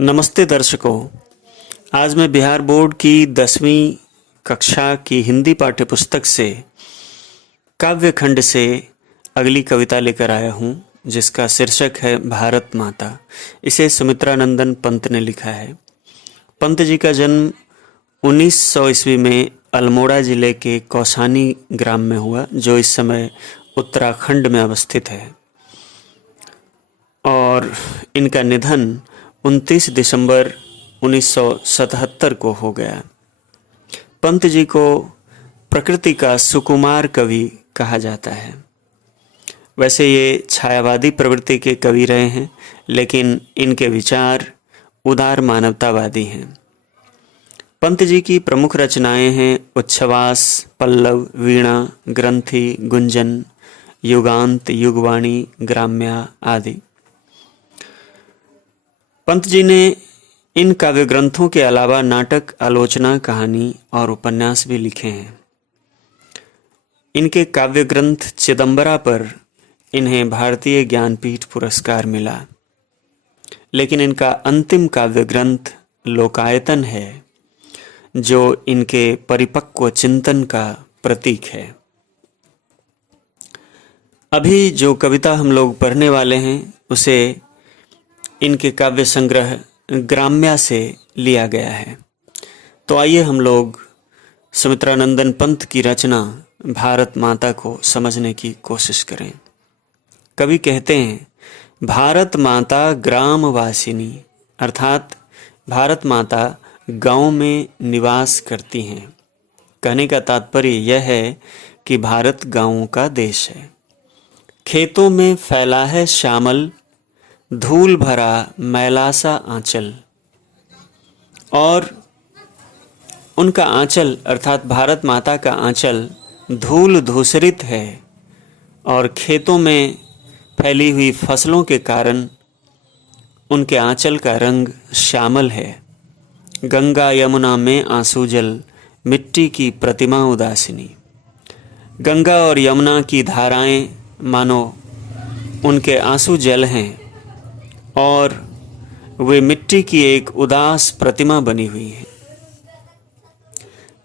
नमस्ते दर्शकों। आज मैं बिहार बोर्ड की 10वीं कक्षा की हिंदी पाठ्यपुस्तक से काव्य खंड से अगली कविता लेकर आया हूँ, जिसका शीर्षक है भारत माता। इसे सुमित्रा नंदन पंत ने लिखा है। पंत जी का जन्म 1900 ईस्वी में अल्मोड़ा जिले के कौसानी ग्राम में हुआ, जो इस समय उत्तराखंड में अवस्थित है, और इनका निधन 29 दिसंबर 1977 को हो गया। पंत जी को प्रकृति का सुकुमार कवि कहा जाता है। वैसे ये छायावादी प्रवृत्ति के कवि रहे हैं, लेकिन इनके विचार उदार मानवतावादी हैं। पंत जी की प्रमुख रचनाएं हैं उच्छ्वास, पल्लव, वीणा, ग्रंथि, गुंजन, युगांत, युगवाणी, ग्राम्या आदि। पंत जी ने इन काव्य ग्रंथों के अलावा नाटक, आलोचना, कहानी और उपन्यास भी लिखे हैं। इनके काव्य ग्रंथ चिदंबरा पर इन्हें भारतीय ज्ञानपीठ पुरस्कार मिला, लेकिन इनका अंतिम काव्य ग्रंथ लोकायतन है, जो इनके परिपक्व चिंतन का प्रतीक है। अभी जो कविता हम लोग पढ़ने वाले हैं उसे इनके काव्य संग्रह ग्राम्या से लिया गया है। तो आइए हम लोग सुमित्रा नंदन पंत की रचना भारत माता को समझने की कोशिश करें। कवि कहते हैं, भारत माता ग्राम वासिनी, अर्थात भारत माता गांव में निवास करती हैं। कहने का तात्पर्य यह है कि भारत गांवों का देश है। खेतों में फैला है श्यामल धूल भरा मैलासा आंचल, और उनका आंचल अर्थात भारत माता का आंचल धूल धूसरित है, और खेतों में फैली हुई फसलों के कारण उनके आंचल का रंग श्यामल है। गंगा यमुना में आंसू जल, मिट्टी की प्रतिमा उदासिनी। गंगा और यमुना की धाराएं मानो उनके आंसू जल हैं, और वे मिट्टी की एक उदास प्रतिमा बनी हुई है।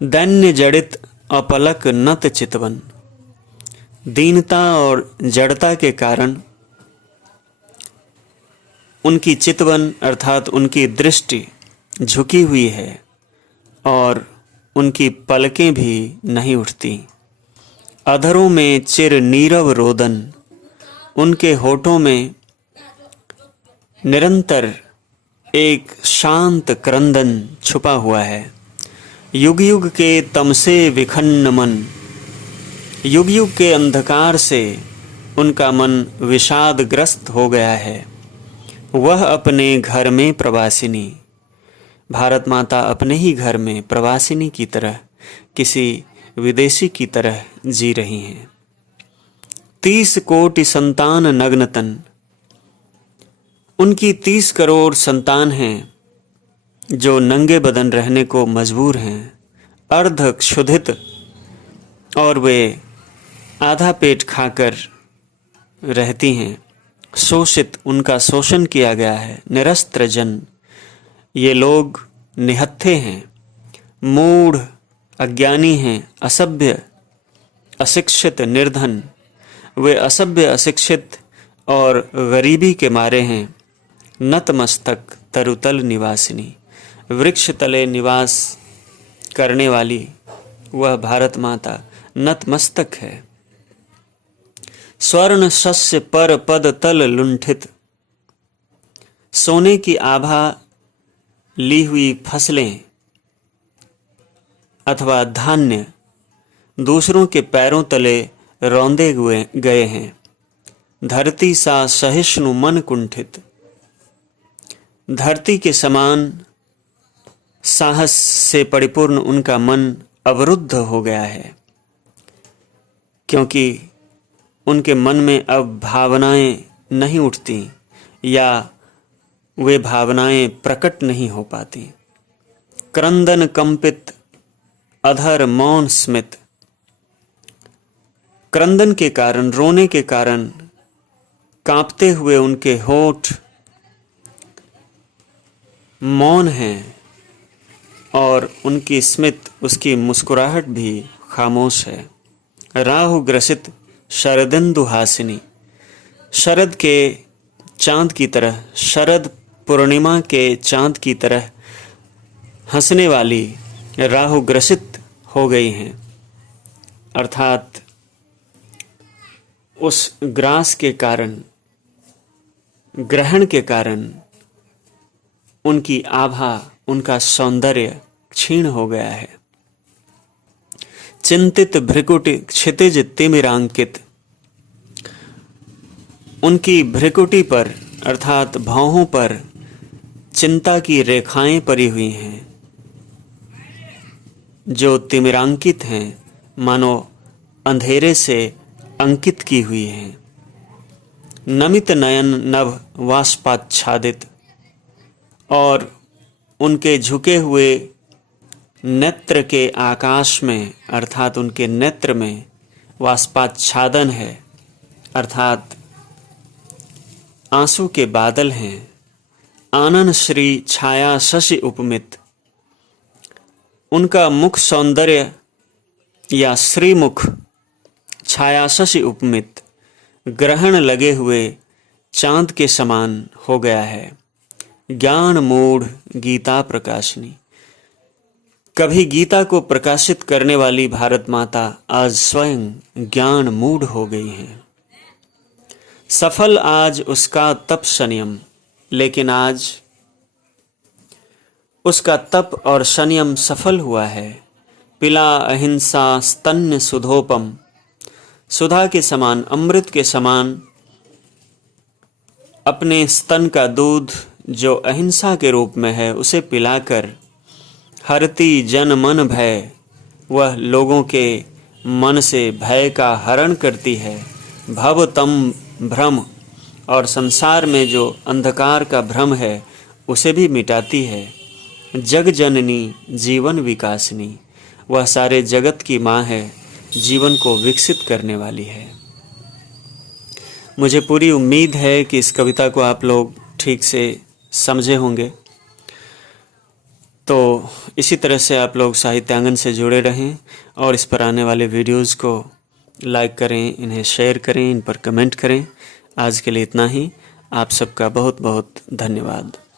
दैन्य जड़ित अपलक नत चितवन, दीनता और जड़ता के कारण उनकी चितवन अर्थात उनकी दृष्टि झुकी हुई है, और उनकी पलकें भी नहीं उठती। अधरों में चिर नीरव रोदन, उनके होठों में निरंतर एक शांत क्रंदन छुपा हुआ है। युग युग के तम से विखन्न मन, युग युग के अंधकार से उनका मन विषादग्रस्त हो गया है। वह अपने घर में प्रवासिनी, भारत माता अपने ही घर में प्रवासिनी की तरह, किसी विदेशी की तरह जी रही हैं। 30 कोटि संतान नग्नतन, उनकी 30 करोड़ संतान हैं जो नंगे बदन रहने को मजबूर हैं, अर्ध क्षुधित, और वे आधा पेट खाकर रहती हैं। शोषित, उनका शोषण किया गया है। निरस्त्र जन, ये लोग निहत्थे हैं, मूढ़, अज्ञानी हैं, असभ्य, अशिक्षित, निर्धन। वे असभ्य, अशिक्षित और गरीबी के मारे हैं। नतमस्तक तरुतल निवासिनी, वृक्ष तले निवास करने वाली वह भारत माता नतमस्तक है। स्वर्ण शस्य पर पद तल लुंठित, सोने की आभा ली हुई फसलें अथवा धान्य दूसरों के पैरों तले रौंदे गए हैं। धरती सा सहिष्णु मन कुंठित, धरती के समान साहस से परिपूर्ण उनका मन अवरुद्ध हो गया है, क्योंकि उनके मन में अब भावनाएं नहीं उठती, या वे भावनाएं प्रकट नहीं हो पाती। क्रंदन कंपित, अधर मौन स्मित, क्रंदन के कारण, रोने के कारण कांपते हुए उनके होठ मौन हैं और उनकी स्मित, उसकी मुस्कुराहट भी खामोश है। राहु ग्रसित शरदिंदु हासिनी, शरद के चांद की तरह, शरद पूर्णिमा के चांद की तरह हंसने वाली राहु ग्रसित हो गई हैं, अर्थात उस ग्रास के कारण, ग्रहण के कारण उनकी आभा, उनका सौंदर्य क्षीण हो गया है। चिंतित भ्रिकुटि क्षितिज तिमिरांकित, उनकी भ्रिकुटी पर अर्थात भौहों पर चिंता की रेखाएं पड़ी हुई हैं, जो तिमिरांकित हैं, मानो अंधेरे से अंकित की हुई हैं। नमित नयन नभ वाष्पाच्छादित, और उनके झुके हुए नेत्र के आकाश में अर्थात उनके नेत्र में वाष्पाच्छादन है, अर्थात आंसू के बादल हैं। आनन श्री छाया शशि उपमित, उनका मुख सौंदर्य या श्रीमुख छाया शशि उपमित ग्रहण लगे हुए चांद के समान हो गया है। ज्ञान मूढ़ गीता प्रकाशनी, कभी गीता को प्रकाशित करने वाली भारत माता आज स्वयं ज्ञान मूढ़ हो गई हैं। सफल आज उसका तप संयम, लेकिन आज उसका तप और संयम सफल हुआ है। पिला अहिंसा स्तन्य सुधोपम, सुधा के समान, अमृत के समान अपने स्तन का दूध जो अहिंसा के रूप में है उसे पिलाकर हरती जन मन भय, वह लोगों के मन से भय का हरण करती है। भव तम भ्रम, और संसार में जो अंधकार का भ्रम है उसे भी मिटाती है। जग जननी जीवन विकासनी, वह सारे जगत की माँ है, जीवन को विकसित करने वाली है। मुझे पूरी उम्मीद है कि इस कविता को आप लोग ठीक से समझे होंगे। तो इसी तरह से आप लोग साहित्यांगन से जुड़े रहें और इस पर आने वाले वीडियोज़ को लाइक करें, इन्हें शेयर करें, इन पर कमेंट करें। आज के लिए इतना ही। आप सबका बहुत बहुत धन्यवाद।